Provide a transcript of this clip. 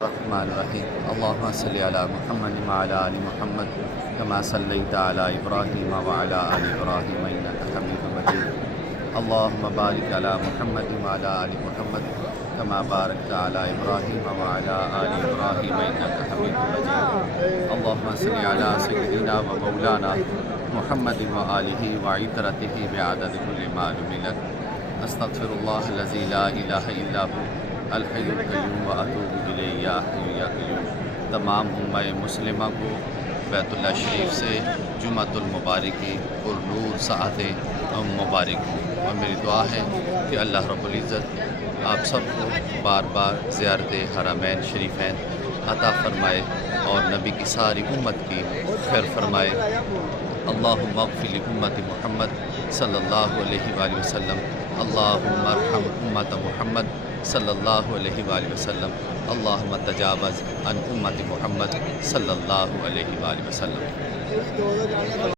الرحمن الرحیم اللهم صل علی محمد وعلی آل محمد كما صلیت علی ابراہیم وعلی آل ابراہیم انک حمید مجید اللهم بارک علی محمد وعلی آل محمد كما بارکت علی ابراہیم وعلی آل ابراہیم انک حمید مجید اللهم صل علی سیدنا و مولانا محمد وآلہ وعترتہ بعدد کل معلوم لک استغفر اللہ الذی لا الہ الا هو الحی القیوم و اتوب الیہ یا حی یا قیوم۔ تمام امہ مسلمہ کو بیت اللہ شریف سے جمعۃ المبارک کی پر نور ساعت مبارک ہوں، اور میری دعا ہے کہ اللہ رب العزت آپ سب کو بار بار زیارت حرمین شریفین عطا فرمائے اور نبی کی ساری امت کی خیر فرمائے۔ اللہم اغفر لامت محمد صلی اللہ علیہ وآلہ وسلم، اللہم ارحم امت محمد صلی اللہ علیہ وآلہ وسلم، اللہم تجاوز عن امت محمد صلی اللہ علیہ وآلہ وسلم۔